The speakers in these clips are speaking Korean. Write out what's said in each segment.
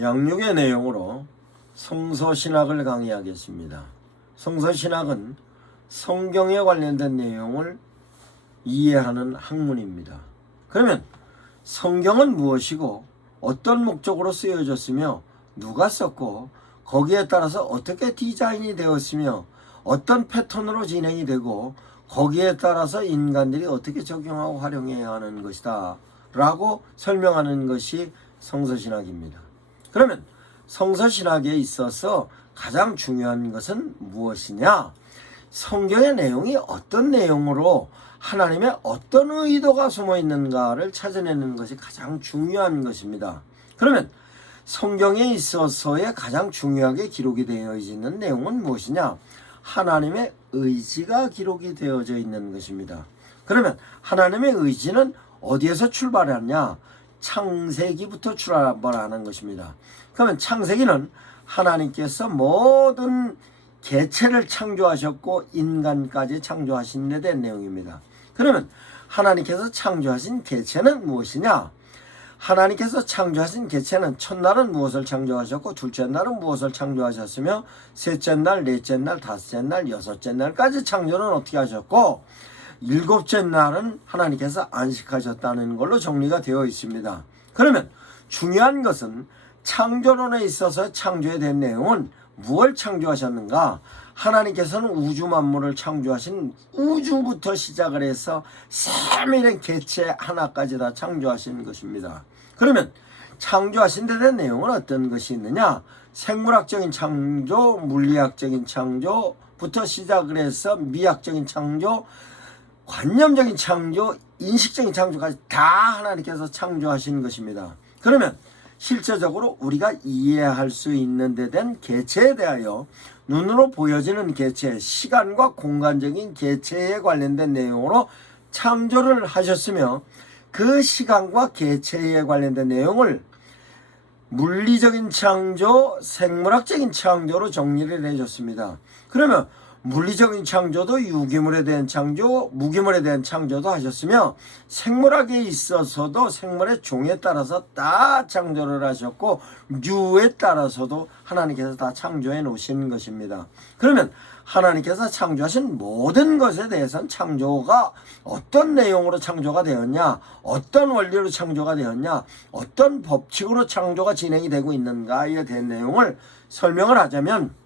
양육의 내용으로 성서신학을 강의하겠습니다. 성서신학은 성경에 관련된 내용을 이해하는 학문입니다. 그러면 성경은 무엇이고 어떤 목적으로 쓰여졌으며 누가 썼고 거기에 따라서 어떻게 디자인이 되었으며 어떤 패턴으로 진행이 되고 거기에 따라서 인간들이 어떻게 적용하고 활용해야 하는 것이다 라고 설명하는 것이 성서신학입니다. 그러면 성서신학에 있어서 가장 중요한 것은 무엇이냐? 성경의 내용이 어떤 내용으로 하나님의 어떤 의도가 숨어 있는가를 찾아내는 것이 가장 중요한 것입니다. 그러면 성경에 있어서의 가장 중요하게 기록이 되어 있는 내용은 무엇이냐? 하나님의 의지가 기록이 되어져 있는 것입니다. 그러면 하나님의 의지는 어디에서 출발하냐? 창세기부터 출발하는 것입니다. 그러면 창세기는 하나님께서 모든 개체를 창조하셨고 인간까지 창조하신 데 대한 내용입니다. 그러면 하나님께서 창조하신 개체는 무엇이냐? 하나님께서 창조하신 개체는 첫날은 무엇을 창조하셨고 둘째 날은 무엇을 창조하셨으며 셋째 날, 넷째 날, 다섯째 날, 여섯째 날까지 창조는 어떻게 하셨고 일곱째 날은 하나님께서 안식하셨다는 걸로 정리가 되어 있습니다. 그러면 중요한 것은 창조론에 있어서 창조에 대한 내용은 무엇을 창조하셨는가? 하나님께서는 우주 만물을 창조하신 우주부터 시작을 해서 세밀한 개체 하나까지 다 창조하신 것입니다. 그러면 창조하신 데 대한 내용은 어떤 것이 있느냐? 생물학적인 창조, 물리학적인 창조부터 시작을 해서 미학적인 창조, 관념적인 창조, 인식적인 창조까지 다 하나님께서 창조하신 것입니다. 그러면 실제적으로 우리가 이해할 수 있는 데 대한 개체에 대하여 눈으로 보여지는 개체, 시간과 공간적인 개체에 관련된 내용으로 창조를 하셨으며 그 시간과 개체에 관련된 내용을 물리적인 창조, 생물학적인 창조로 정리를 해줬습니다. 그러면 물리적인 창조도 유기물에 대한 창조, 무기물에 대한 창조도 하셨으며 생물학에 있어서도 생물의 종에 따라서 다 창조를 하셨고 류에 따라서도 하나님께서 다 창조해 놓으신 것입니다. 그러면 하나님께서 창조하신 모든 것에 대해서는 창조가 어떤 내용으로 창조가 되었냐, 어떤 원리로 창조가 되었냐, 어떤 법칙으로 창조가 진행이 되고 있는가에 대한 내용을 설명을 하자면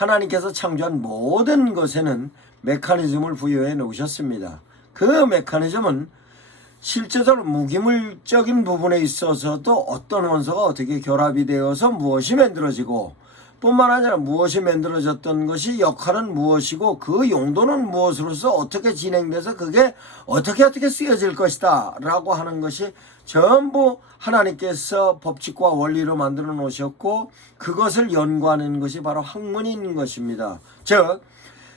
하나님께서 창조한 모든 것에는 메커니즘을 부여해 놓으셨습니다. 그 메커니즘은 실제적으로 무기물적인 부분에 있어서도 어떤 원소가 어떻게 결합이 되어서 무엇이 만들어지고 뿐만 아니라 무엇이 만들어졌던 것이 역할은 무엇이고 그 용도는 무엇으로서 어떻게 진행돼서 그게 어떻게 쓰여질 것이다 라고 하는 것이 전부 하나님께서 법칙과 원리로 만들어 놓으셨고 그것을 연구하는 것이 바로 학문인 것입니다. 즉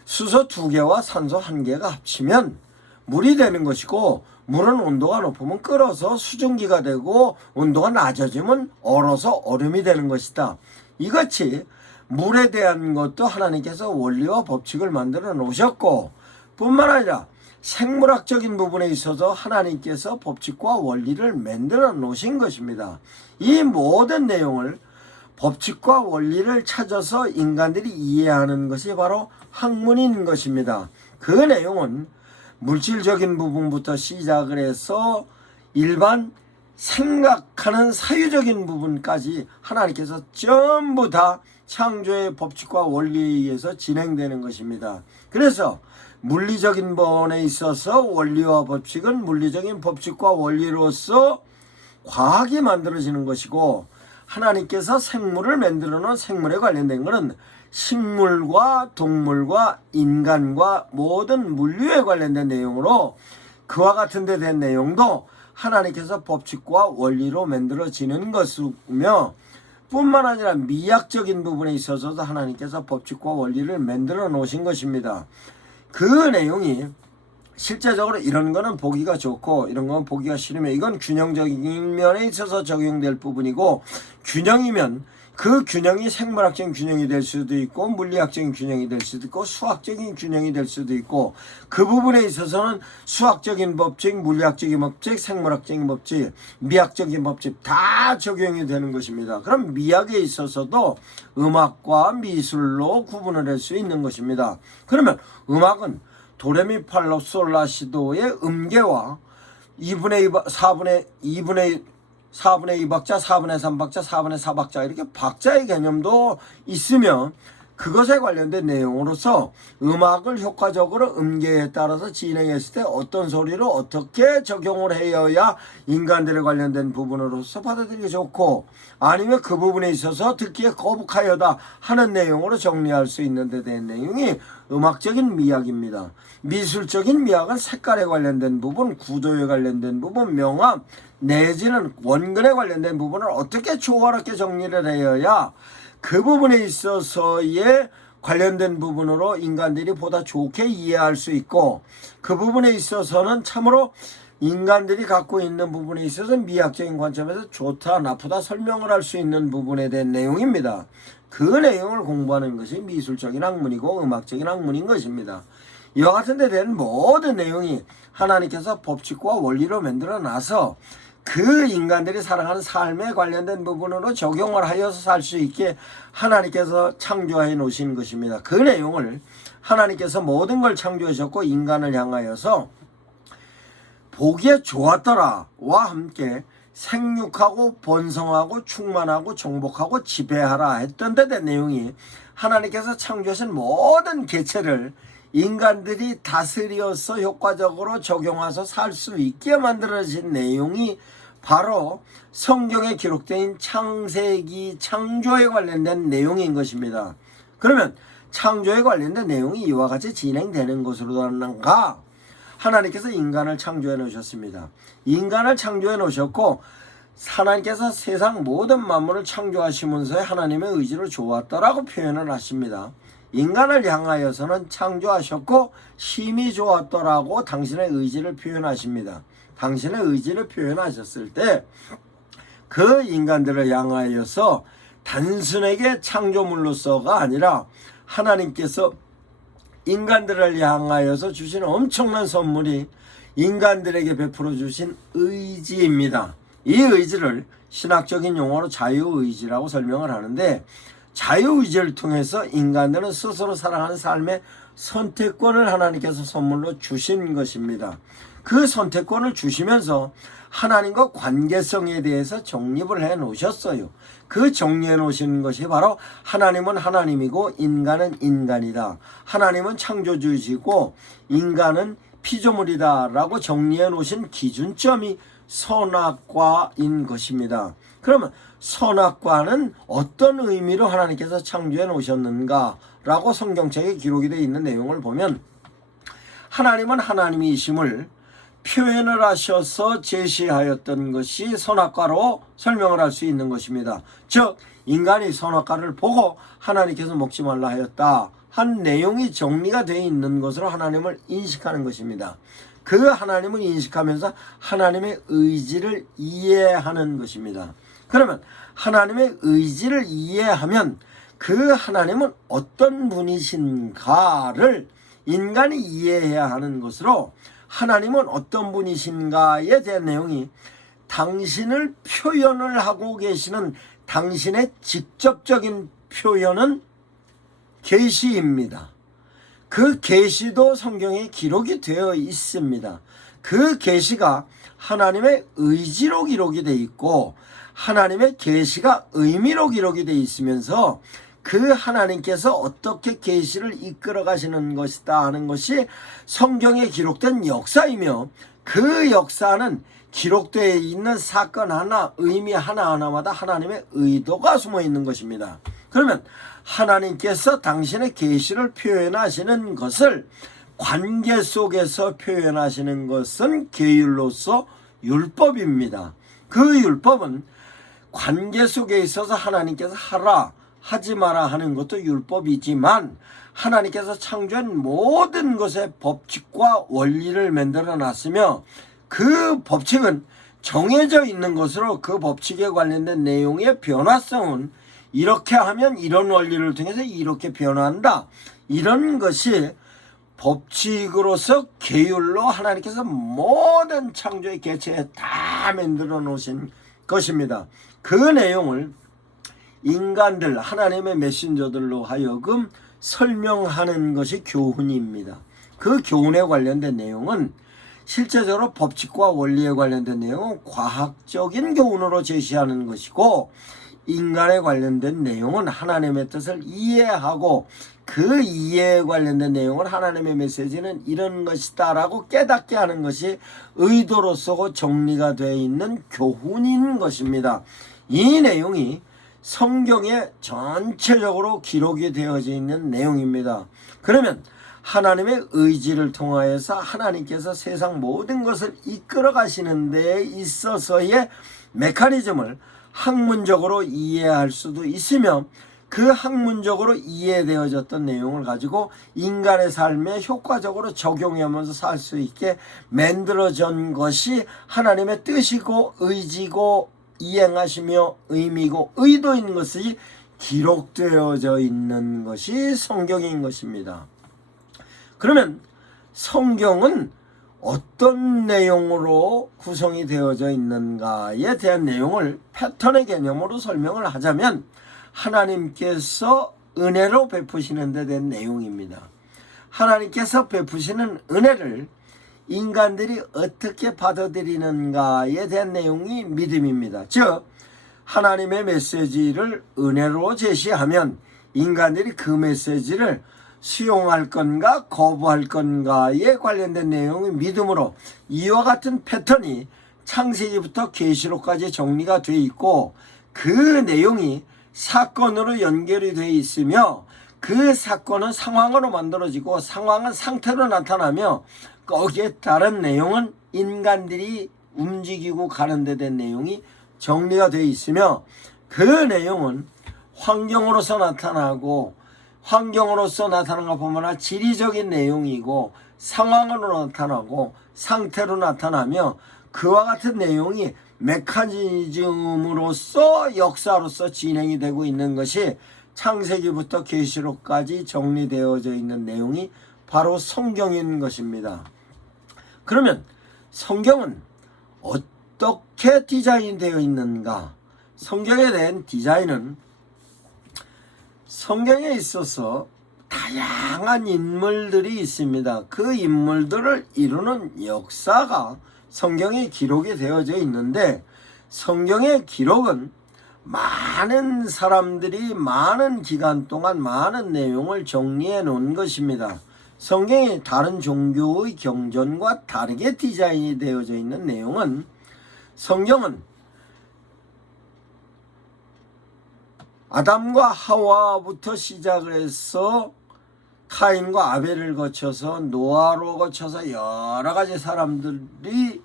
수소 2개와 산소 1개가 합치면 물이 되는 것이고 물은 온도가 높으면 끓어서 수증기가 되고 온도가 낮아지면 얼어서 얼음이 되는 것이다. 이같이 물에 대한 것도 하나님께서 원리와 법칙을 만들어 놓으셨고 뿐만 아니라 생물학적인 부분에 있어서 하나님께서 법칙과 원리를 만들어 놓으신 것입니다. 이 모든 내용을 법칙과 원리를 찾아서 인간들이 이해하는 것이 바로 학문인 것입니다. 그 내용은 물질적인 부분부터 시작을 해서 일반 생각하는 사유적인 부분까지 하나님께서 전부 다 창조의 법칙과 원리에 의해서 진행되는 것입니다. 그래서 물리적인 부분에 있어서 원리와 법칙은 물리적인 법칙과 원리로서 과학이 만들어지는 것이고 하나님께서 생물을 만들어 놓은 생물에 관련된 것은 식물과 동물과 인간과 모든 물류에 관련된 내용으로 그와 같은 데 대한 내용도 하나님께서 법칙과 원리로 만들어지는 것이며 뿐만 아니라 미학적인 부분에 있어서도 하나님께서 법칙과 원리를 만들어 놓으신 것입니다. 그 내용이 실제적으로 이런 거는 보기가 좋고 이런 건 보기가 싫으면 이건 균형적인 면에 있어서 적용될 부분이고 균형이면 그 균형이 생물학적인 균형이 될 수도 있고 물리학적인 균형이 될 수도 있고 수학적인 균형이 될 수도 있고 그 부분에 있어서는 수학적인 법칙, 물리학적인 법칙, 생물학적인 법칙, 미학적인 법칙 다 적용이 되는 것입니다. 그럼 미학에 있어서도 음악과 미술로 구분을 할 수 있는 것입니다. 그러면 음악은 도레미팔로솔라시도의 음계와 2분의 2박자, 4분의 3박자, 4분의 4박자 이렇게 박자의 개념도 있으면 그것에 관련된 내용으로서 음악을 효과적으로 음계에 따라서 진행했을 때 어떤 소리를 어떻게 적용을 해야 인간들에 관련된 부분으로서 받아들이기 좋고 아니면 그 부분에 있어서 듣기에 거북하여다 하는 내용으로 정리할 수 있는 데 대한 내용이 음악적인 미학입니다. 미술적인 미학은 색깔에 관련된 부분, 구도에 관련된 부분, 명암 내지는 원근에 관련된 부분을 어떻게 조화롭게 정리를 해야 그 부분에 있어서의 관련된 부분으로 인간들이 보다 좋게 이해할 수 있고 그 부분에 있어서는 참으로 인간들이 갖고 있는 부분에 있어서 미학적인 관점에서 좋다 나쁘다 설명을 할 수 있는 부분에 대한 내용입니다. 그 내용을 공부하는 것이 미술적인 학문이고 음악적인 학문인 것입니다. 이와 같은 데 대한 모든 내용이 하나님께서 법칙과 원리로 만들어 놔서 그 인간들이 살아가는 삶에 관련된 부분으로 적용을 하여서 살 수 있게 하나님께서 창조해 놓으신 것입니다. 그 내용을 하나님께서 모든 걸 창조하셨고 인간을 향하여서 보기에 좋았더라와 함께 생육하고 번성하고 충만하고 정복하고 지배하라 했던 데 대한 내용이 하나님께서 창조하신 모든 개체를 인간들이 다스려서 효과적으로 적용해서 살 수 있게 만들어진 내용이 바로 성경에 기록된 창세기 창조에 관련된 내용인 것입니다. 그러면 창조에 관련된 내용이 이와 같이 진행되는 것으로는가? 하나님께서 인간을 창조해 놓으셨습니다. 인간을 창조해 놓으셨고 하나님께서 세상 모든 만물을 창조하시면서 하나님의 의지로 좋았다라고 표현을 하십니다. 인간을 향하여서는 창조하셨고 심히 좋았더라고 당신의 의지를 표현하십니다. 당신의 의지를 표현하셨을 때 그 인간들을 향하여서 단순하게 창조물로서가 아니라 하나님께서 인간들을 향하여서 주신 엄청난 선물이 인간들에게 베풀어 주신 의지입니다. 이 의지를 신학적인 용어로 자유의지라고 설명을 하는데 자유의지를 통해서 인간들은 스스로 살아가는 삶의 선택권을 하나님께서 선물로 주신 것입니다. 그 선택권을 주시면서 하나님과 관계성에 대해서 정립을 해 놓으셨어요. 그 정리해 놓으신 것이 바로 하나님은 하나님이고 인간은 인간이다. 하나님은 창조주이시고 인간은 피조물이다 라고 정리해 놓으신 기준점이 선악과인 것입니다. 그러면 선악과는 어떤 의미로 하나님께서 창조해 놓으셨는가 라고 성경책에 기록이 되어 있는 내용을 보면 하나님은 하나님이심을 표현을 하셔서 제시하였던 것이 선악과로 설명을 할 수 있는 것입니다. 즉 인간이 선악과를 보고 하나님께서 먹지 말라 하였다 한 내용이 정리가 되어 있는 것으로 하나님을 인식하는 것입니다. 그 하나님을 인식하면서 하나님의 의지를 이해하는 것입니다. 그러면 하나님의 의지를 이해하면 그 하나님은 어떤 분이신가를 인간이 이해해야 하는 것으로 하나님은 어떤 분이신가에 대한 내용이 당신을 표현을 하고 계시는 당신의 직접적인 표현은 계시입니다. 그 계시도 성경에 기록이 되어 있습니다. 그 계시가 하나님의 의지로 기록이 되어 있고 하나님의 계시가 의미로 기록이 되어 있으면서 그 하나님께서 어떻게 계시를 이끌어 가시는 것이다 하는 것이 성경에 기록된 역사이며 그 역사는 기록되어 있는 사건 하나, 의미 하나하나마다 하나님의 의도가 숨어 있는 것입니다. 그러면 하나님께서 당신의 계시를 표현하시는 것을 관계 속에서 표현하시는 것은 계율로서 율법입니다. 그 율법은 관계 속에 있어서 하나님께서 하라 하지 마라 하는 것도 율법이지만 하나님께서 창조한 모든 것의 법칙과 원리를 만들어 놨으며 그 법칙은 정해져 있는 것으로 그 법칙에 관련된 내용의 변화성은 이렇게 하면 이런 원리를 통해서 이렇게 변화한다. 이런 것이 법칙으로서 계율로 하나님께서 모든 창조의 개체에 다 만들어 놓으신 것입니다. 그 내용을 인간들, 하나님의 메신저들로 하여금 설명하는 것이 교훈입니다. 그 교훈에 관련된 내용은 실제적으로 법칙과 원리에 관련된 내용은 과학적인 교훈으로 제시하는 것이고, 인간에 관련된 내용은 하나님의 뜻을 이해하고 그 이해에 관련된 내용은 하나님의 메시지는 이런 것이다 라고 깨닫게 하는 것이 의도로서 정리가 되어 있는 교훈인 것입니다. 이 내용이 성경에 전체적으로 기록이 되어져 있는 내용입니다. 그러면 하나님의 의지를 통하여서 하나님께서 세상 모든 것을 이끌어 가시는 데에 있어서의 메커니즘을 학문적으로 이해할 수도 있으며, 그 학문적으로 이해되어졌던 내용을 가지고 인간의 삶에 효과적으로 적용하면서 살 수 있게 만들어진 것이 하나님의 뜻이고 의지고 이행하시며 의미고 의도인 것이 기록되어져 있는 것이 성경인 것입니다. 그러면 성경은 어떤 내용으로 구성이 되어져 있는가에 대한 내용을 패턴의 개념으로 설명을 하자면, 하나님께서 은혜로 베푸시는 데 대한 내용입니다. 하나님께서 베푸시는 은혜를 인간들이 어떻게 받아들이는가에 대한 내용이 믿음입니다. 즉, 하나님의 메시지를 은혜로 제시하면 인간들이 그 메시지를 수용할 건가 거부할 건가에 관련된 내용이 믿음으로, 이와 같은 패턴이 창세기부터 계시록까지 정리가 되어 있고, 그 내용이 사건으로 연결이 되어 있으며, 그 사건은 상황으로 만들어지고 상황은 상태로 나타나며, 거기에 다른 내용은 인간들이 움직이고 가는 데 대한 내용이 정리가 되어 있으며, 그 내용은 환경으로서 나타나고, 환경으로서 나타나는 것뿐만 아니라 지리적인 내용이고 상황으로 나타나고 상태로 나타나며, 그와 같은 내용이 메커니즘으로서 역사로서 진행이 되고 있는 것이 창세기부터 계시록까지 정리되어져 있는 내용이 바로 성경인 것입니다. 그러면 성경은 어떻게 디자인되어 있는가? 성경에 대한 디자인은 성경에 있어서 다양한 인물들이 있습니다. 그 인물들을 이루는 역사가 성경에 기록이 되어져 있는데, 성경의 기록은 많은 사람들이 많은 기간 동안 많은 내용을 정리해 놓은 것입니다. 성경이 다른 종교의 경전과 다르게 디자인이 되어져 있는 내용은, 성경은 아담과 하와부터 시작을 해서 카인과 아벨을 거쳐서 노아로 거쳐서 여러 가지 사람들이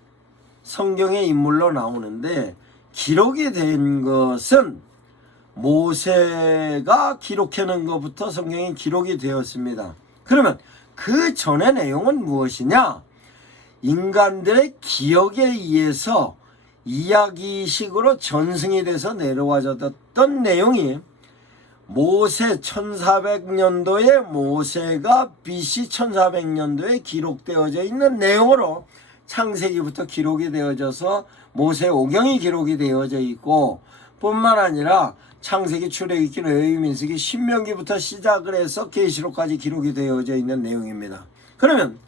성경의 인물로 나오는데, 기록이 된 것은 모세가 기록해 놓은 것부터 성경에 기록이 되었습니다. 그러면 그 전의 내용은 무엇이냐? 인간들의 기억에 의해서 이야기식으로 전승이 돼서 내려와졌던 내용이, 모세 1400년도에 모세가 BC 1400년도에 기록되어져 있는 내용으로 창세기부터 기록이 되어져서 모세 오경이 기록이 되어져 있고, 뿐만 아니라 창세기, 출애굽기, 레위기, 민수기, 신명기부터 시작을 해서 계시록까지 기록이 되어져 있는 내용입니다. 그러면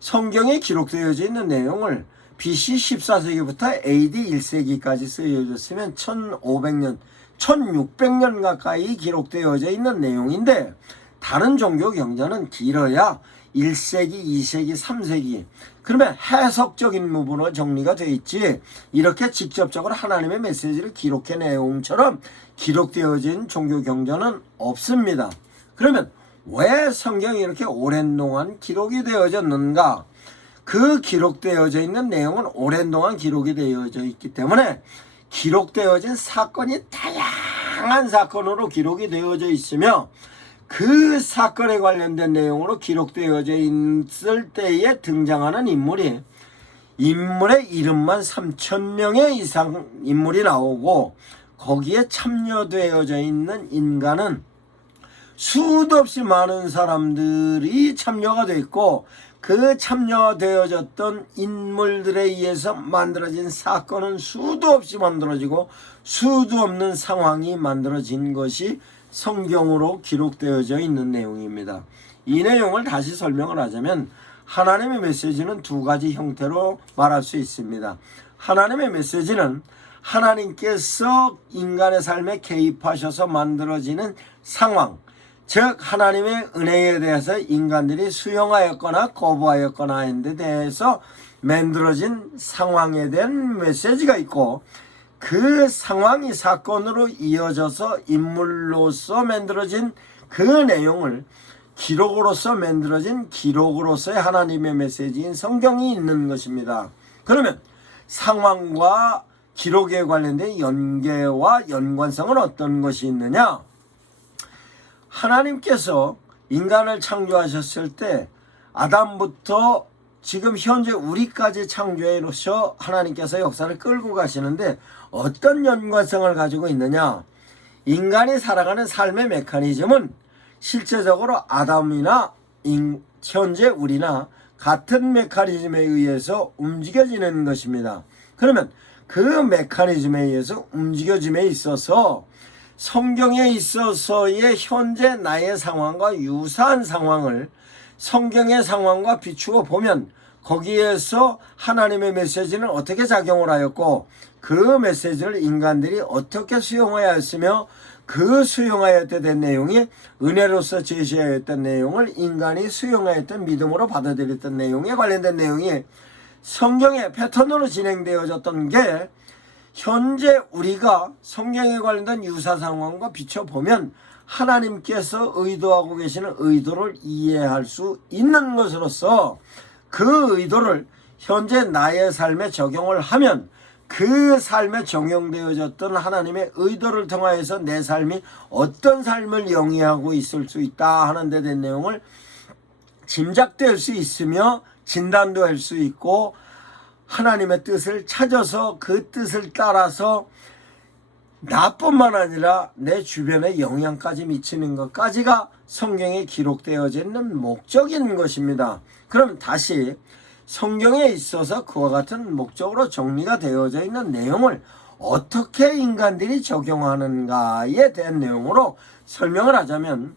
성경에 기록되어져 있는 내용을 BC 14세기부터 AD 1세기까지 쓰여졌으면 1500년, 1600년 가까이 기록되어져 있는 내용인데, 다른 종교 경전은 길어야 1세기, 2세기, 3세기, 그러면 해석적인 부분으로 정리가 되어 있지, 이렇게 직접적으로 하나님의 메시지를 기록해 내용처럼 기록되어진 종교 경전은 없습니다. 그러면 왜 성경이 이렇게 오랜 동안 기록이 되어졌는가? 그 기록되어져 있는 내용은 오랜 동안 기록이 되어져 있기 때문에 기록되어진 사건이 다양한 사건으로 기록이 되어져 있으며, 그 사건에 관련된 내용으로 기록되어져 있을 때에 등장하는 인물의 이름만 3000명의 이상 인물이 나오고, 거기에 참여되어져 있는 인간은 수도 없이 많은 사람들이 참여가 되어 있고, 그 참여되어졌던 인물들에 의해서 만들어진 사건은 수도 없이 만들어지고 수도 없는 상황이 만들어진 것이 성경으로 기록되어져 있는 내용입니다. 이 내용을 다시 설명을 하자면, 하나님의 메시지는 두 가지 형태로 말할 수 있습니다. 하나님의 메시지는 하나님께서 인간의 삶에 개입하셔서 만들어지는 상황, 즉 하나님의 은혜에 대해서 인간들이 수용하였거나 거부하였거나 하는 데 대해서 만들어진 상황에 대한 메시지가 있고, 그 상황이 사건으로 이어져서 인물로서 만들어진 그 내용을 기록으로서 만들어진 기록으로서의 하나님의 메시지인 성경이 있는 것입니다. 그러면 상황과 기록에 관련된 연계와 연관성은 어떤 것이 있느냐? 하나님께서 인간을 창조하셨을 때 아담부터 지금 현재 우리까지 창조해 놓으셔 하나님께서 역사를 끌고 가시는데 어떤 연관성을 가지고 있느냐? 인간이 살아가는 삶의 메커니즘은 실제적으로 아담이나 현재 우리나 같은 메커니즘에 의해서 움직여지는 것입니다. 그러면 그 메커니즘에 의해서 움직여짐에 있어서 성경에 있어서의 현재 나의 상황과 유사한 상황을 성경의 상황과 비추어 보면 거기에서 하나님의 메시지는 어떻게 작용을 하였고, 그 메시지를 인간들이 어떻게 수용해야 했으며, 그 수용하였던 내용이 은혜로서 제시하였던 내용을 인간이 수용하였던 믿음으로 받아들였던 내용에 관련된 내용이 성경의 패턴으로 진행되어졌던 게 현재 우리가 성경에 관련된 유사 상황과 비춰보면 하나님께서 의도하고 계시는 의도를 이해할 수 있는 것으로서 그 의도를 현재 나의 삶에 적용을 하면 그 삶에 적용되어졌던 하나님의 의도를 통하여서 내 삶이 어떤 삶을 영위하고 있을 수 있다 하는 데 대한 내용을 짐작될 수 있으며 진단도 할 수 있고, 하나님의 뜻을 찾아서 그 뜻을 따라서 나뿐만 아니라 내 주변에 영향까지 미치는 것까지가 성경에 기록되어져 있는 목적인 것입니다. 그럼 다시 성경에 있어서 그와 같은 목적으로 정리가 되어져 있는 내용을 어떻게 인간들이 적용하는가에 대한 내용으로 설명을 하자면,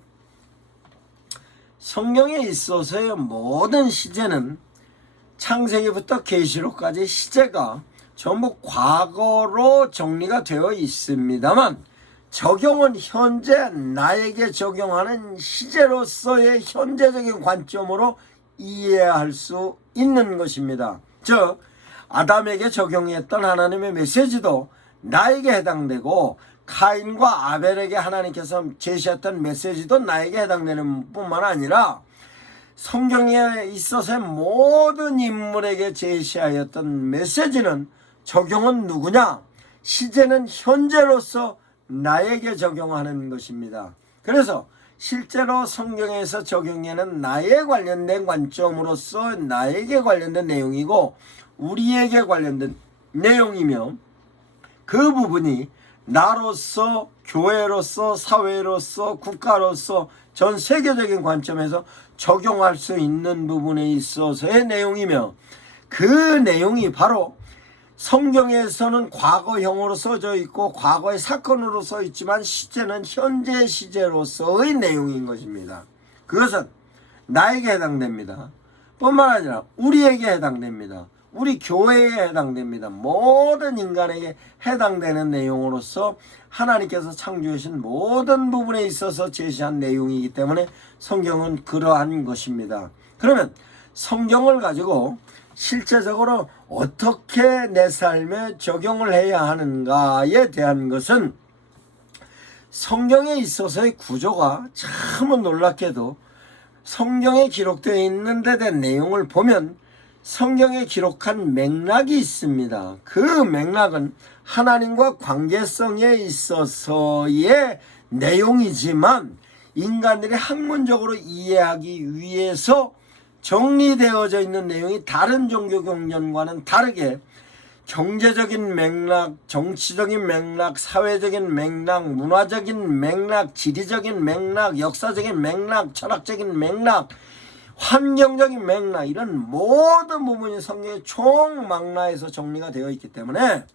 성경에 있어서의 모든 시제는 창세기부터 계시록까지 시제가 전부 과거로 정리가 되어 있습니다만 적용은 현재 나에게 적용하는 시제로서의 현재적인 관점으로 이해할 수 있는 것입니다. 즉 아담에게 적용했던 하나님의 메시지도 나에게 해당되고, 카인과 아벨에게 하나님께서 제시했던 메시지도 나에게 해당되는 뿐만 아니라 성경에 있어서의 모든 인물에게 제시하였던 메시지는 적용은 누구냐? 시제는 현재로서 나에게 적용하는 것입니다. 그래서 실제로 성경에서 적용에는 나에 관련된 관점으로서 나에게 관련된 내용이고 우리에게 관련된 내용이며, 그 부분이 나로서 교회로서 사회로서 국가로서 전 세계적인 관점에서 적용할 수 있는 부분에 있어서의 내용이며, 그 내용이 바로 성경에서는 과거형으로 써져 있고 과거의 사건으로 써 있지만 시제는 현재 시제로서의 내용인 것입니다. 그것은 나에게 해당됩니다. 뿐만 아니라 우리에게 해당됩니다. 우리 교회에 해당됩니다. 모든 인간에게 해당되는 내용으로서 하나님께서 창조하신 모든 부분에 있어서 제시한 내용이기 때문에 성경은 그러한 것입니다. 그러면 성경을 가지고 실제적으로 어떻게 내 삶에 적용을 해야 하는가에 대한 것은 성경에 있어서의 구조가 참 놀랍게도 성경에 기록되어 있는 데 대한 내용을 보면 성경에 기록한 맥락이 있습니다. 그 맥락은 하나님과 관계성에 있어서의 내용이지만 인간들이 학문적으로 이해하기 위해서 정리되어져 있는 내용이 다른 종교 경전과는 다르게 경제적인 맥락, 정치적인 맥락, 사회적인 맥락, 문화적인 맥락, 지리적인 맥락, 역사적인 맥락, 철학적인 맥락, 환경적인 맥락, 이런 모든 부분이 성경의 총망라에서 정리가 되어 있기 때문에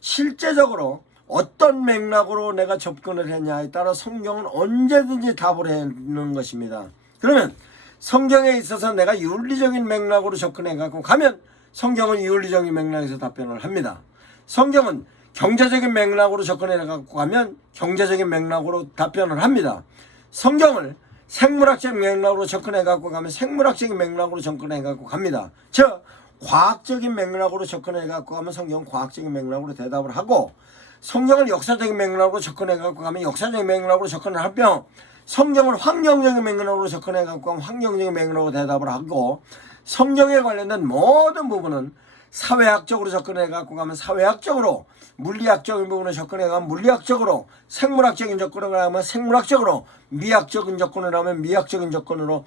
실제적으로 어떤 맥락으로 내가 접근을 했냐에 따라 성경은 언제든지 답을 해주는 것입니다. 그러면 성경에 있어서 내가 윤리적인 맥락으로 접근해 갖고 가면 성경은 윤리적인 맥락에서 답변을 합니다. 성경은 경제적인 맥락으로 접근해 갖고 가면 경제적인 맥락으로 답변을 합니다. 성경을 생물학적인 맥락으로 접근해 갖고 가면 생물학적인 맥락으로 접근해 갖고 갑니다. 즉 과학적인 맥락으로 접근해 갖고 가면 성경은 과학적인 맥락으로 대답을 하고, 성경을 역사적인 맥락으로 접근해 갖고 가면 역사적인 맥락으로 접근을 하며, 성경을 환경적인 맥락으로 접근해 갖고 가면 환경적인 맥락으로 대답을 하고, 성경에 관련된 모든 부분은 사회학적으로 접근해 갖고 가면 사회학적으로, 물리학적인 부분을 접근해 가면 물리학적으로, 생물학적인 접근을 하면 생물학적으로, 미학적인 접근을 하면 미학적인 접근으로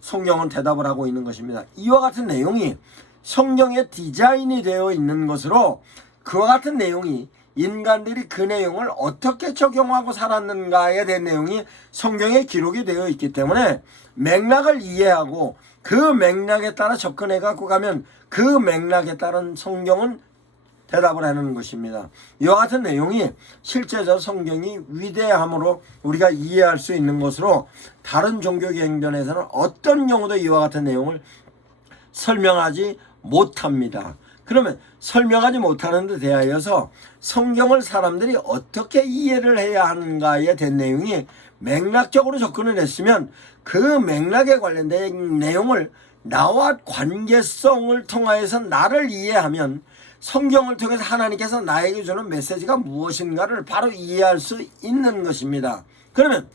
성경은 대답을 하고 있는 것입니다. 이와 같은 내용이 성경에 디자인이 되어 있는 것으로, 그와 같은 내용이 인간들이 그 내용을 어떻게 적용하고 살았는가에 대한 내용이 성경에 기록이 되어 있기 때문에 맥락을 이해하고 그 맥락에 따라 접근해 갖고 가면 그 맥락에 따른 성경은 대답을 하는 것입니다. 이와 같은 내용이 실제적 성경이 위대함으로 우리가 이해할 수 있는 것으로, 다른 종교 경전에서는 어떤 경우도 이와 같은 내용을 설명하지 못합니다. 그러면 설명하지 못하는 데 대하여서 성경을 사람들이 어떻게 이해를 해야 하는가에 대한 내용이 맥락적으로 접근을 했으면 그 맥락에 관련된 내용을 나와 관계성을 통하여서 나를 이해하면 성경을 통해서 하나님께서 나에게 주는 메시지가 무엇인가를 바로 이해할 수 있는 것입니다. 그러면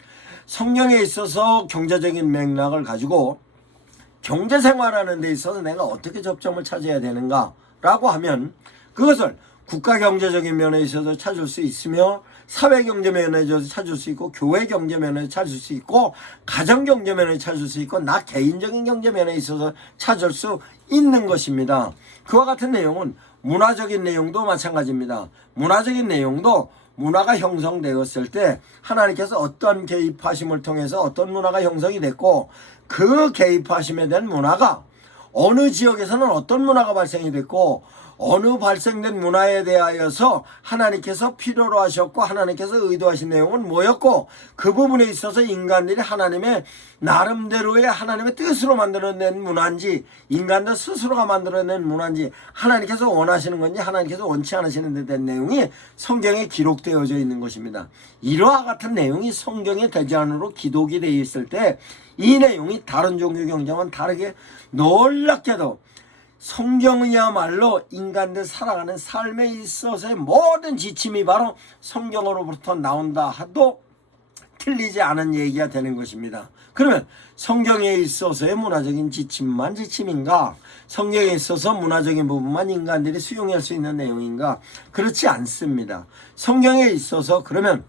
성경에 있어서 경제적인 맥락을 가지고 경제생활하는 데 있어서 내가 어떻게 접점을 찾아야 되는가 라고 하면, 그것을 국가경제적인 면에 있어서 찾을 수 있으며, 사회경제 면에 있어서 찾을 수 있고, 교회경제 면에 찾을 수 있고, 가정경제 면에 찾을 수 있고, 나 개인적인 경제 면에 있어서 찾을 수 있는 것입니다. 그와 같은 내용은 문화적인 내용도 마찬가지입니다. 문화적인 내용도 문화가 형성되었을 때 하나님께서 어떤 개입하심을 통해서 어떤 문화가 형성이 됐고, 그 개입하심에 대한 문화가 어느 지역에서는 어떤 문화가 발생이 됐고, 어느 발생된 문화에 대하여서 하나님께서 필요로 하셨고 하나님께서 의도하신 내용은 뭐였고, 그 부분에 있어서 인간들이 하나님의 나름대로의 하나님의 뜻으로 만들어낸 문화인지, 인간들 스스로가 만들어낸 문화인지, 하나님께서 원하시는 건지 하나님께서 원치 않으시는 데 대한 내용이 성경에 기록되어져 있는 것입니다. 이러한 같은 내용이 성경의 대전으로 기록이 되어 있을 때 이 내용이 다른 종교 경전과는 다르게 놀랍게도 성경이야말로 인간들 살아가는 삶에 있어서의 모든 지침이 바로 성경으로부터 나온다 하도 틀리지 않은 얘기가 되는 것입니다. 그러면 성경에 있어서의 문화적인 지침만 지침인가? 성경에 있어서 문화적인 부분만 인간들이 수용할 수 있는 내용인가? 그렇지 않습니다. 성경에 있어서 그러면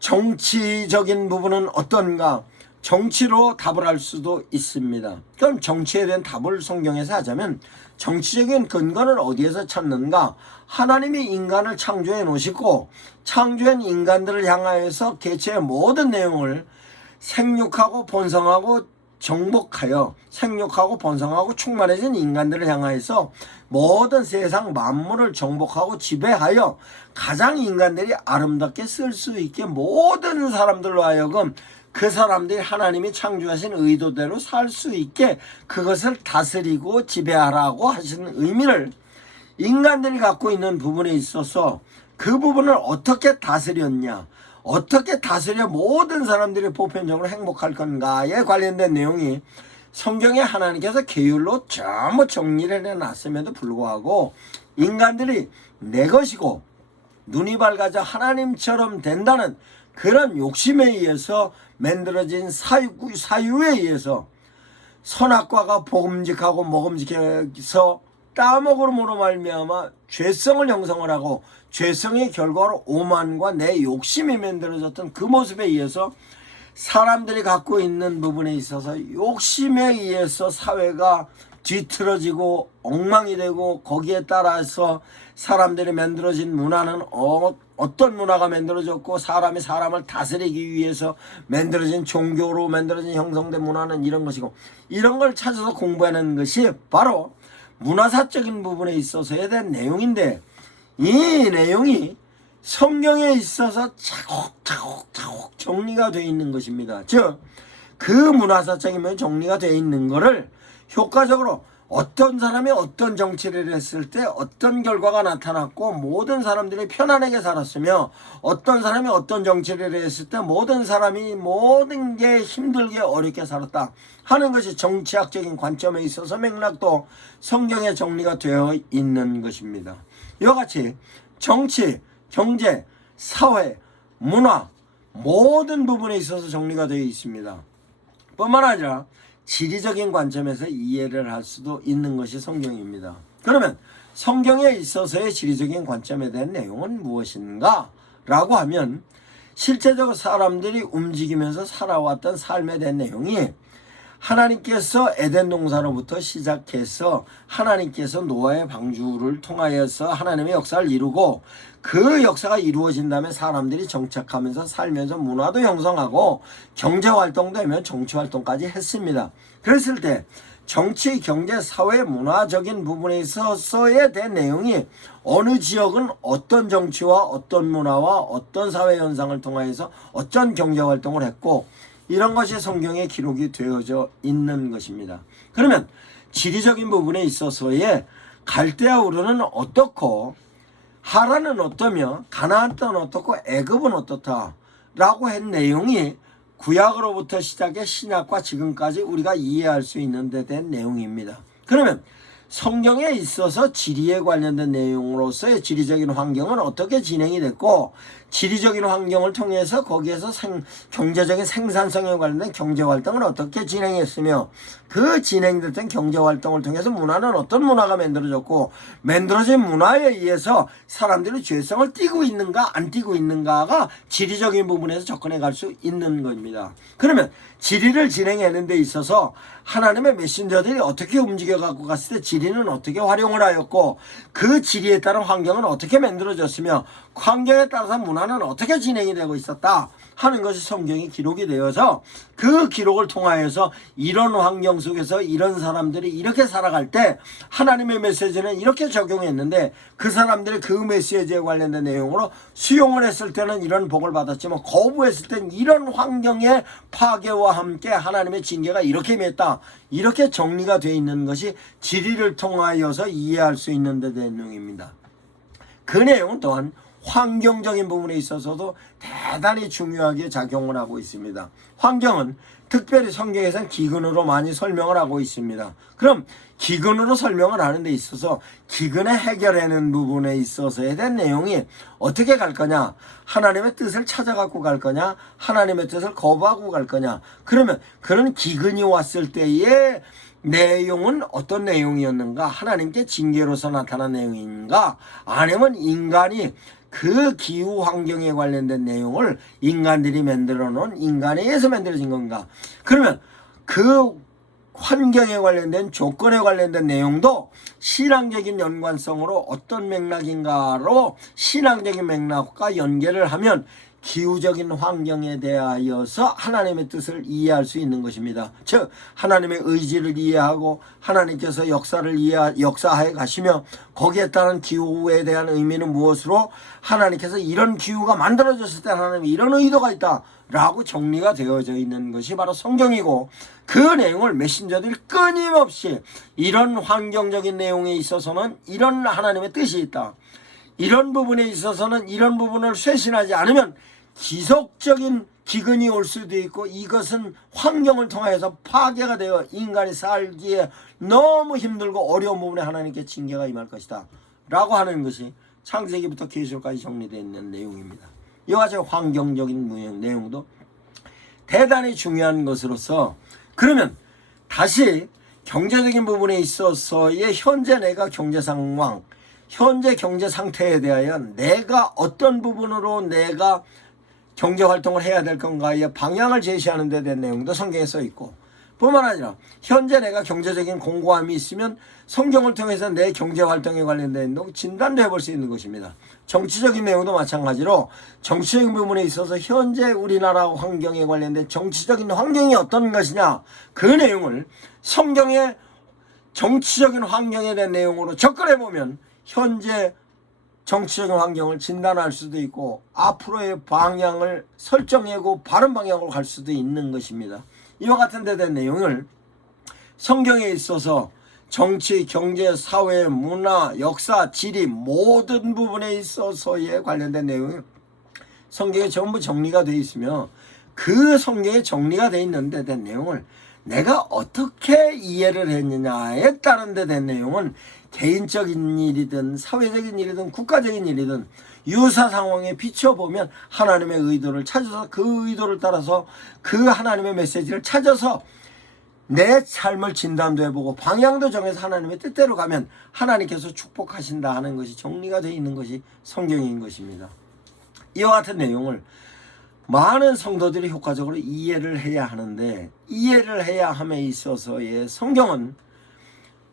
정치적인 부분은 어떤가? 정치로 답을 할 수도 있습니다. 그럼 정치에 대한 답을 성경에서 하자면, 정치적인 근거는 어디에서 찾는가? 하나님이 인간을 창조해 놓으시고 창조한 인간들을 향하여서 개체의 모든 내용을 생육하고 번성하고 정복하여, 생육하고 번성하고 충만해진 인간들을 향하여서 모든 세상 만물을 정복하고 지배하여 가장 인간들이 아름답게 쓸 수 있게 모든 사람들로 하여금 그 사람들이 하나님이 창조하신 의도대로 살 수 있게 그것을 다스리고 지배하라고 하시는 의미를 인간들이 갖고 있는 부분에 있어서, 그 부분을 어떻게 다스렸냐, 어떻게 다스려 모든 사람들이 보편적으로 행복할 건가에 관련된 내용이 성경에 하나님께서 계율로 전부 정리를 해놨음에도 불구하고 인간들이 내 것이고 눈이 밝아져 하나님처럼 된다는 그런 욕심에 의해서 만들어진 사유에 의해서 선악과가 복음직하고 먹음직해서 따먹음으로 말미암아 죄성을 형성을 하고, 죄성의 결과로 오만과 내 욕심이 만들어졌던 그 모습에 의해서 사람들이 갖고 있는 부분에 있어서 욕심에 의해서 사회가 뒤틀어지고 엉망이 되고 거기에 따라서 사람들이 만들어진 문화는 어떤 문화가 만들어졌고 사람이 사람을 다스리기 위해서 만들어진 종교로 만들어진 형성된 문화는 이런 것이고 이런 걸 찾아서 공부하는 것이 바로 문화사적인 부분에 있어서에 대한 내용인데 이 내용이 성경에 있어서 차곡차곡 정리가 되어 있는 것입니다. 즉 그 문화사적인 면이 정리가 되어 있는 것을 효과적으로 어떤 사람이 어떤 정치를 했을 때 어떤 결과가 나타났고 모든 사람들이 편안하게 살았으며 어떤 사람이 어떤 정치를 했을 때 모든 사람이 모든 게 힘들게 어렵게 살았다 하는 것이 정치학적인 관점에 있어서 맥락도 성경에 정리가 되어 있는 것입니다. 이와 같이 정치, 경제, 사회, 문화 모든 부분에 있어서 정리가 되어 있습니다. 뿐만 아니라 지리적인 관점에서 이해를 할 수도 있는 것이 성경입니다. 그러면 성경에 있어서의 지리적인 관점에 대한 내용은 무엇인가? 라고 하면 실제적으로 사람들이 움직이면서 살아왔던 삶에 대한 내용이 하나님께서 에덴 동산으로부터 시작해서 하나님께서 노아의 방주를 통하여서 하나님의 역사를 이루고 그 역사가 이루어진 다음에 사람들이 정착하면서 살면서 문화도 형성하고 경제활동도 하며 정치활동까지 했습니다. 그랬을 때 정치, 경제, 사회, 문화적인 부분에 있어서에 대한 내용이 어느 지역은 어떤 정치와 어떤 문화와 어떤 사회 현상을 통하여서 어떤 경제활동을 했고 이런 것이 성경에 기록이 되어져 있는 것입니다. 그러면 지리적인 부분에 있어서의 갈대아 우르는 어떻고 하란은 어떠며 가나안 땅은 어떻고 애굽은 어떻다 라고 한 내용이 구약으로부터 시작해 신약과 지금까지 우리가 이해할 수 있는 데 대한 내용입니다. 그러면 성경에 있어서 지리에 관련된 내용으로서의 지리적인 환경은 어떻게 진행이 됐고 지리적인 환경을 통해서 거기에서 경제적인 생산성에 관련된 경제활동을 어떻게 진행했으며 그 진행됐던 경제활동을 통해서 문화는 어떤 문화가 만들어졌고 만들어진 문화에 의해서 사람들이 죄성을 띠고 있는가 안 띠고 있는가가 지리적인 부분에서 접근해 갈 수 있는 겁니다. 그러면 지리를 진행하는 데 있어서 하나님의 메신저들이 어떻게 움직여 갖고 갔을 때 지리는 어떻게 활용을 하였고 그 지리에 따른 환경은 어떻게 만들어졌으며 환경에 따라서 문화는 어떻게 진행이 되고 있었다 하는 것이 성경에 기록이 되어서 그 기록을 통하여서 이런 환경 속에서 이런 사람들이 이렇게 살아갈 때 하나님의 메시지는 이렇게 적용했는데 그 사람들이 그 메시지에 관련된 내용으로 수용을 했을 때는 이런 복을 받았지만 거부했을 때는 이런 환경의 파괴와 함께 하나님의 징계가 이렇게 임했다 이렇게 정리가 되어 있는 것이 지리를 통하여서 이해할 수 있는 데 대한 내용입니다. 그 내용은 또한 환경적인 부분에 있어서도 대단히 중요하게 작용을 하고 있습니다. 환경은 특별히 성경에서는 기근으로 많이 설명을 하고 있습니다. 그럼 기근으로 설명을 하는 데 있어서 기근을 해결하는 부분에 있어서에 대한 내용이 어떻게 갈 거냐 하나님의 뜻을 찾아갖고 갈 거냐 하나님의 뜻을 거부하고 갈 거냐 그러면 그런 기근이 왔을 때의 내용은 어떤 내용이었는가 하나님께 징계로서 나타난 내용인가 아니면 인간이 그 기후 환경에 관련된 내용을 인간들이 만들어 놓은 인간에 의해서 만들어진 건가 그러면 그 환경에 관련된 조건에 관련된 내용도 신앙적인 연관성으로 어떤 맥락인가로 신앙적인 맥락과 연결을 하면 기후적인 환경에 대하여서 하나님의 뜻을 이해할 수 있는 것입니다. 즉 하나님의 의지를 이해하고 하나님께서 역사하여 가시며 거기에 따른 기후에 대한 의미는 무엇으로 하나님께서 이런 기후가 만들어졌을 때 하나님이 이런 의도가 있다 라고 정리가 되어져 있는 것이 바로 성경이고 그 내용을 메신저들이 끊임없이 이런 환경적인 내용에 있어서는 이런 하나님의 뜻이 있다 이런 부분에 있어서는 이런 부분을 쇄신하지 않으면 지속적인 기근이 올 수도 있고 이것은 환경을 통해서 파괴가 되어 인간이 살기에 너무 힘들고 어려운 부분에 하나님께 징계가 임할 것이다 라고 하는 것이 창세기부터 계시록까지 정리되어 있는 내용입니다. 이와 같이 환경적인 내용도 대단히 중요한 것으로서 그러면 다시 경제적인 부분에 있어서의 현재 내가 경제 상황 현재 경제 상태에 대하여 내가 어떤 부분으로 내가 경제활동을 해야 될 건가의 방향을 제시하는 데 대한 내용도 성경에 써 있고 뿐만 아니라 현재 내가 경제적인 공고함이 있으면 성경을 통해서 내 경제활동에 관련된 내용 진단도 해볼 수 있는 것입니다. 정치적인 내용도 마찬가지로 정치적인 부분에 있어서 현재 우리나라 환경에 관련된 정치적인 환경이 어떤 것이냐, 그 내용을 성경의 정치적인 환경에 대한 내용으로 접근해보면 현재 정치적인 환경을 진단할 수도 있고 앞으로의 방향을 설정하고 바른 방향으로 갈 수도 있는 것입니다. 이와 같은 데 대한 내용을 성경에 있어서 정치, 경제, 사회, 문화, 역사, 지리 모든 부분에 있어서에 관련된 내용이 성경에 전부 정리가 되어 있으며 그 성경에 정리가 되어 있는 데 대한 내용을 내가 어떻게 이해를 했느냐에 따른 데 대한 내용은 개인적인 일이든 사회적인 일이든 국가적인 일이든 유사 상황에 비춰보면 하나님의 의도를 찾아서 그 의도를 따라서 그 하나님의 메시지를 찾아서 내 삶을 진단도 해보고 방향도 정해서 하나님의 뜻대로 가면 하나님께서 축복하신다 하는 것이 정리가 되어 있는 것이 성경인 것입니다. 이와 같은 내용을 많은 성도들이 효과적으로 이해를 해야 하는데, 이해를 해야 함에 있어서의 성경은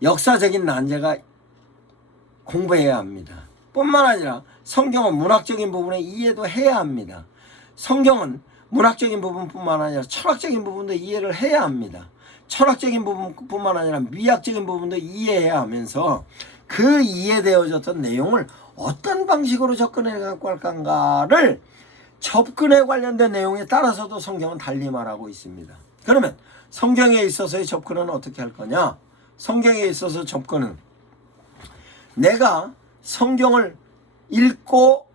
역사적인 난제가 공부해야 합니다. 뿐만 아니라 성경은 문학적인 부분에 이해도 해야 합니다. 성경은 문학적인 부분뿐만 아니라 철학적인 부분도 이해를 해야 합니다. 철학적인 부분뿐만 아니라 미학적인 부분도 이해해야 하면서 그 이해되어졌던 내용을 어떤 방식으로 접근해 갖고 할 건가를 접근에 관련된 내용에 따라서도 성경은 달리 말하고 있습니다. 그러면 성경에 있어서의 접근은 어떻게 할 거냐? 성경에 있어서 접근은 내가 성경을 읽고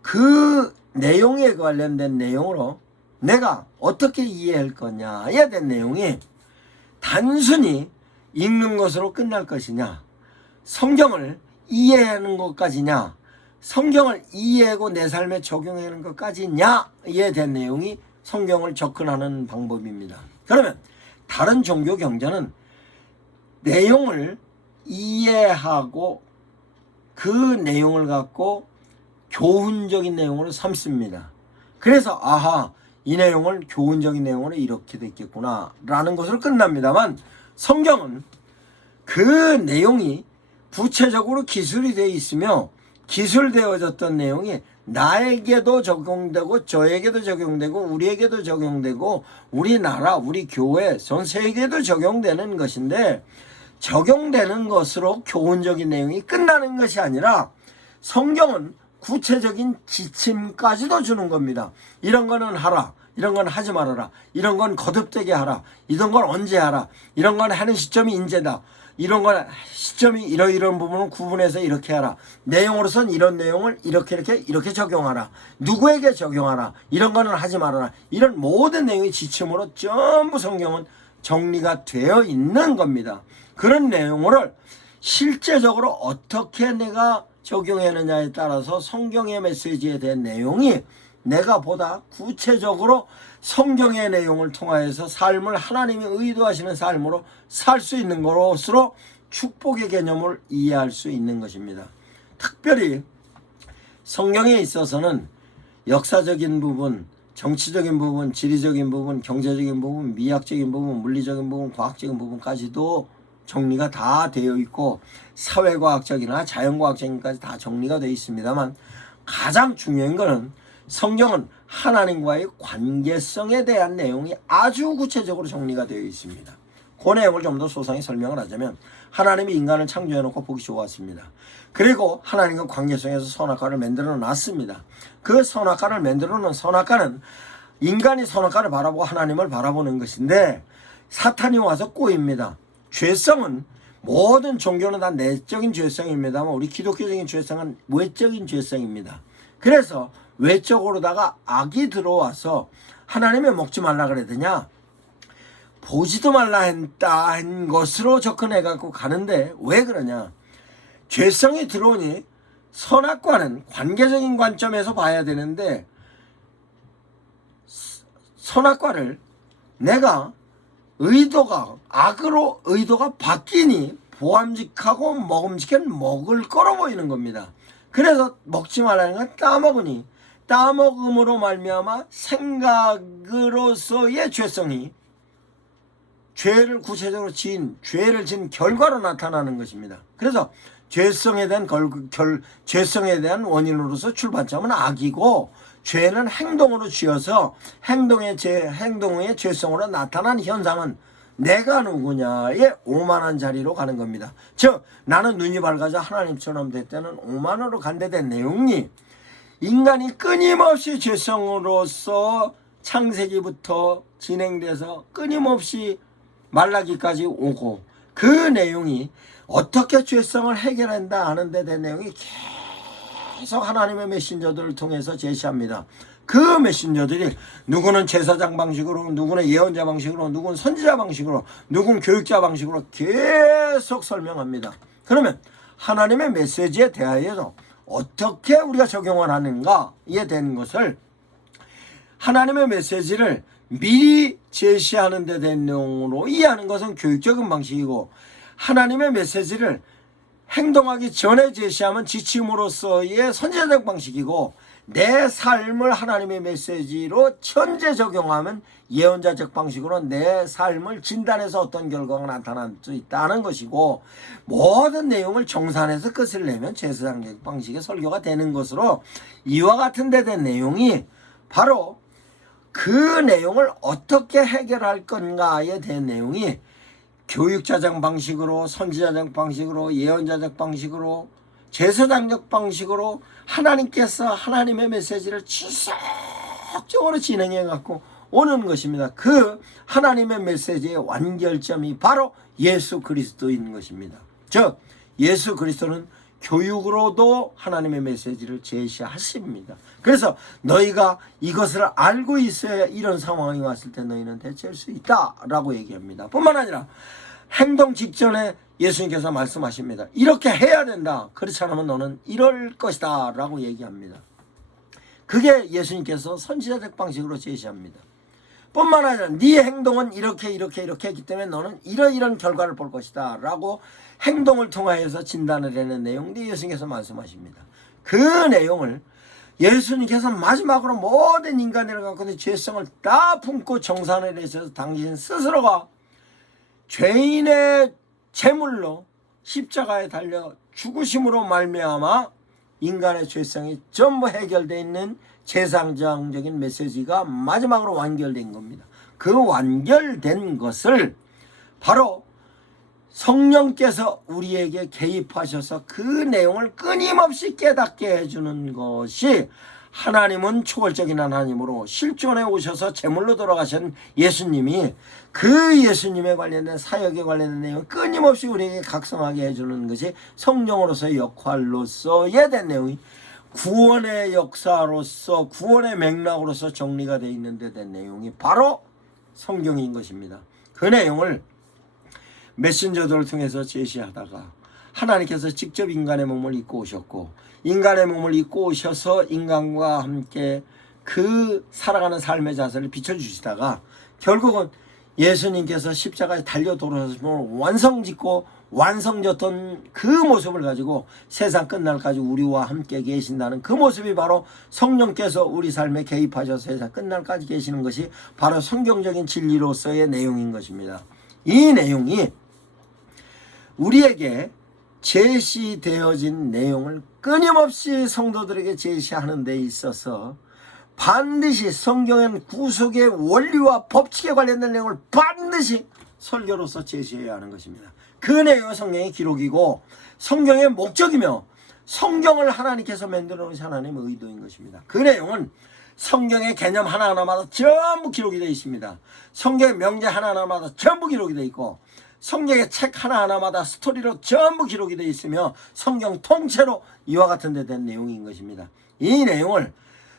그 내용에 관련된 내용으로 내가 어떻게 이해할 거냐에 대한 내용이 단순히 읽는 것으로 끝날 것이냐, 성경을 이해하는 것까지냐, 성경을 이해하고 내 삶에 적용하는 것까지냐에 대한 내용이 성경을 접근하는 방법입니다. 그러면 다른 종교 경전은 내용을 이해하고 그 내용을 갖고 교훈적인 내용으로 삼습니다. 그래서 아하, 이 내용을 교훈적인 내용으로 이렇게 됐겠구나 라는 것으로 끝납니다만, 성경은 그 내용이 구체적으로 기술이 되어 있으며 기술되어졌던 내용이 나에게도 적용되고 저에게도 적용되고 우리에게도 적용되고 우리나라 우리 교회 전 세계에도 적용되는 것인데, 적용되는 것으로 교훈적인 내용이 끝나는 것이 아니라 성경은 구체적인 지침까지도 주는 겁니다. 이런 거는 하라, 이런 건 하지 말아라, 이런 건 거듭되게 하라, 이런 건 언제 하라, 이런 건 하는 시점이 인제다, 이런 건 시점이 이런 부분은 구분해서 이렇게 하라, 내용으로선 이런 내용을 이렇게 적용하라, 누구에게 적용하라, 이런 거는 하지 말아라, 이런 모든 내용의 지침으로 전부 성경은 정리가 되어 있는 겁니다. 그런 내용을 실제적으로 어떻게 내가 적용하느냐에 따라서 성경의 메시지에 대한 내용이 내가 보다 구체적으로 성경의 내용을 통하여서 삶을 하나님이 의도하시는 삶으로 살 수 있는 것으로 축복의 개념을 이해할 수 있는 것입니다. 특별히 성경에 있어서는 역사적인 부분, 정치적인 부분, 지리적인 부분, 경제적인 부분, 미학적인 부분, 물리적인 부분, 과학적인 부분까지도 정리가 다 되어 있고 사회과학적이나 자연과학적인까지 다 정리가 되어 있습니다만, 가장 중요한 것은 성경은 하나님과의 관계성에 대한 내용이 아주 구체적으로 정리가 되어 있습니다. 그 내용을 좀 더 소상히 설명을 하자면, 하나님이 인간을 창조해놓고 보기 좋았습니다. 그리고 하나님과 관계성에서 선악과를 만들어 놨습니다. 그 선악과를 만들어 놓은 선악과는 인간이 선악과를 바라보고 하나님을 바라보는 것인데, 사탄이 와서 꼬입니다. 죄성은 모든 종교는 다 내적인 죄성입니다만 우리 기독교적인 죄성은 외적인 죄성입니다. 그래서 외적으로다가 악이 들어와서 하나님이 먹지 말라 그랬더냐, 보지도 말라 했다 한 것으로 접근해 갖고 가는데, 왜 그러냐, 죄성이 들어오니 선악과는 관계적인 관점에서 봐야 되는데, 선악과를 내가 악으로 의도가 바뀌니 보암직하고 먹음직한 먹을 거로 보이는 겁니다. 그래서 먹지 말라는 건 따먹으니 따먹음으로 말미암아 생각으로서의 죄성이 죄를 구체적으로 죄를 지은 결과로 나타나는 것입니다. 그래서 죄성에 대한 원인으로서 출발점은 악이고, 죄는 행동으로 지어서 행동의 죄성으로 나타난 현상은 내가 누구냐의 오만한 자리로 가는 겁니다. 즉 나는 눈이 밝아져 하나님처럼 됐다는 오만으로 간다된 내용이 인간이 끊임없이 죄성으로서 창세기부터 진행돼서 끊임없이 말라기까지 오고, 그 내용이 어떻게 죄성을 해결한다 하는 데 대한 내용이 계속 하나님의 메신저들을 통해서 제시합니다. 그 메신저들이 누구는 제사장 방식으로, 누구는 예언자 방식으로, 누구는 선지자 방식으로, 누구는 교육자 방식으로 계속 설명합니다. 그러면 하나님의 메시지에 대하여서 어떻게 우리가 적용을 하는가에 대한 것을, 하나님의 메시지를 미리 제시하는 데 대한 내용으로 이해하는 것은 교육적인 방식이고, 하나님의 메시지를 행동하기 전에 제시하면 지침으로서의 선지자적 방식이고, 내 삶을 하나님의 메시지로 현재 적용하면 예언자적 방식으로 내 삶을 진단해서 어떤 결과가 나타날 수 있다는 것이고, 모든 내용을 정산해서 끝을 내면 제사장적 방식의 설교가 되는 것으로, 이와 같은 데 된 내용이 바로 그 내용을 어떻게 해결할 건가에 대한 내용이 교육자적 방식으로, 선지자적 방식으로, 예언자적 방식으로, 제사장적 방식으로 하나님께서 하나님의 메시지를 지속적으로 진행해 갖고 오는 것입니다. 그 하나님의 메시지의 완결점이 바로 예수 그리스도인 것입니다. 즉 예수 그리스도는 교육으로도 하나님의 메시지를 제시하십니다. 그래서 너희가 이것을 알고 있어야 이런 상황이 왔을 때 너희는 대처할 수 있다라고 얘기합니다. 뿐만 아니라 행동 직전에 예수님께서 말씀하십니다. 이렇게 해야 된다. 그렇지 않으면 너는 이럴 것이다 라고 얘기합니다. 그게 예수님께서 선지자적 방식으로 제시합니다. 뿐만 아니라 네 행동은 이렇게 했기 때문에 너는 이런 결과를 볼 것이다 라고 행동을 통하여서 진단을 해낸 내용도 예수님께서 말씀하십니다. 그 내용을 예수님께서 마지막으로 모든 인간들을 갖고 죄성을 다 품고 정산을 해서 당신 스스로가 죄인의 제물로 십자가에 달려 죽으심으로 말미암아 인간의 죄성이 전부 해결되어 있는 제사장적인 메시지가 마지막으로 완결된 겁니다. 그 완결된 것을 바로 성령께서 우리에게 개입하셔서 그 내용을 끊임없이 깨닫게 해주는 것이, 하나님은 초월적인 하나님으로 실존에 오셔서 제물로 돌아가신 예수님이 그 예수님에 관련된 사역에 관련된 내용을 끊임없이 우리에게 각성하게 해주는 것이 성령으로서의 역할로서에 대한 내용이 구원의 역사로서, 구원의 맥락으로서 정리가 되어 있는 데 대한 내용이 바로 성경인 것입니다. 그 내용을 메신저들을 통해서 제시하다가 하나님께서 직접 인간의 몸을 입고 오셨고, 인간의 몸을 입고 오셔서 인간과 함께 그 살아가는 삶의 자세를 비춰주시다가 결국은 예수님께서 십자가에 달려 돌아오심을 완성짓고 완성졌던 그 모습을 가지고 세상 끝날까지 우리와 함께 계신다는 그 모습이 바로 성령께서 우리 삶에 개입하셔서 세상 끝날까지 계시는 것이 바로 성경적인 진리로서의 내용인 것입니다. 이 내용이 우리에게 제시되어진 내용을 끊임없이 성도들에게 제시하는 데 있어서 반드시 성경엔 구속의 원리와 법칙에 관련된 내용을 반드시 설교로서 제시해야 하는 것입니다. 그 내용은 성경의 기록이고 성경의 목적이며 성경을 하나님께서 만들어 놓으신 하나님의 의도인 것입니다. 그 내용은 성경의 개념 하나하나마다 전부 기록이 되어 있습니다. 성경의 명제 하나하나마다 전부 기록이 되어 있고 성경의 책 하나하나마다 스토리로 전부 기록이 되어 있으며 성경 통째로 이와 같은 데 된 내용인 것입니다. 이 내용을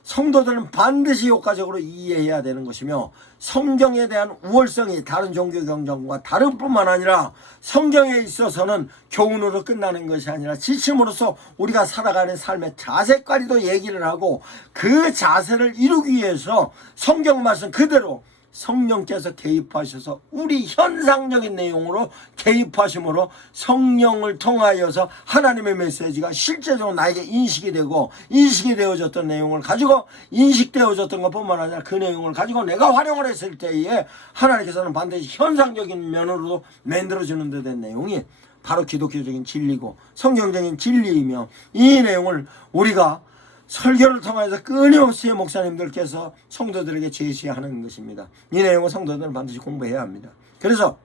성도들은 반드시 효과적으로 이해해야 되는 것이며, 성경에 대한 우월성이 다른 종교 경전과 다를 뿐만 아니라 성경에 있어서는 교훈으로 끝나는 것이 아니라 지침으로서 우리가 살아가는 삶의 자세까지도 얘기를 하고, 그 자세를 이루기 위해서 성경 말씀 그대로 성령께서 개입하셔서 우리 현상적인 내용으로 개입하심으로 성령을 통하여서 하나님의 메시지가 실제적으로 나에게 인식이 되고, 인식이 되어졌던 내용을 가지고, 인식되어졌던 것뿐만 아니라 그 내용을 가지고 내가 활용을 했을 때에 하나님께서는 반드시 현상적인 면으로도 만들어주는 데 된 내용이 바로 기독교적인 진리고 성경적인 진리이며, 이 내용을 우리가 설교를 통해서 끊임없이 목사님들께서 성도들에게 제시하는 것입니다. 이 내용을 성도들은 반드시 공부해야 합니다. 그래서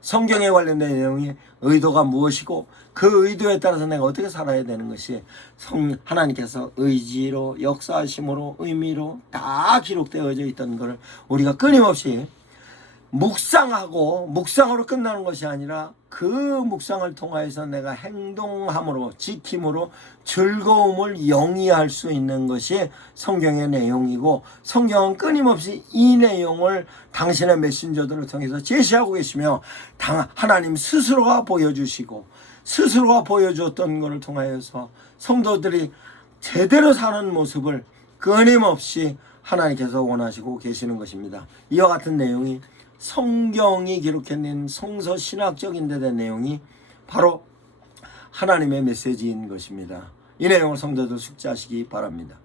성경에 관련된 내용이 의도가 무엇이고 그 의도에 따라서 내가 어떻게 살아야 되는 것이 하나님께서 의지로, 역사하심으로, 의미로 다 기록되어져 있던 것을 우리가 끊임없이 묵상으로 끝나는 것이 아니라 그 묵상을 통하여서 내가 행동함으로, 지킴으로 즐거움을 영위할 수 있는 것이 성경의 내용이고, 성경은 끊임없이 이 내용을 당신의 메신저들을 통해서 제시하고 계시며, 하나님 스스로가 보여주시고 스스로가 보여주었던 것을 통하여서 성도들이 제대로 사는 모습을 끊임없이 하나님께서 원하시고 계시는 것입니다. 이와 같은 내용이 성경이 기록해낸 성서 신학적인 데 대한 내용이 바로 하나님의 메시지인 것입니다. 이 내용을 성도들 숙지하시기 바랍니다.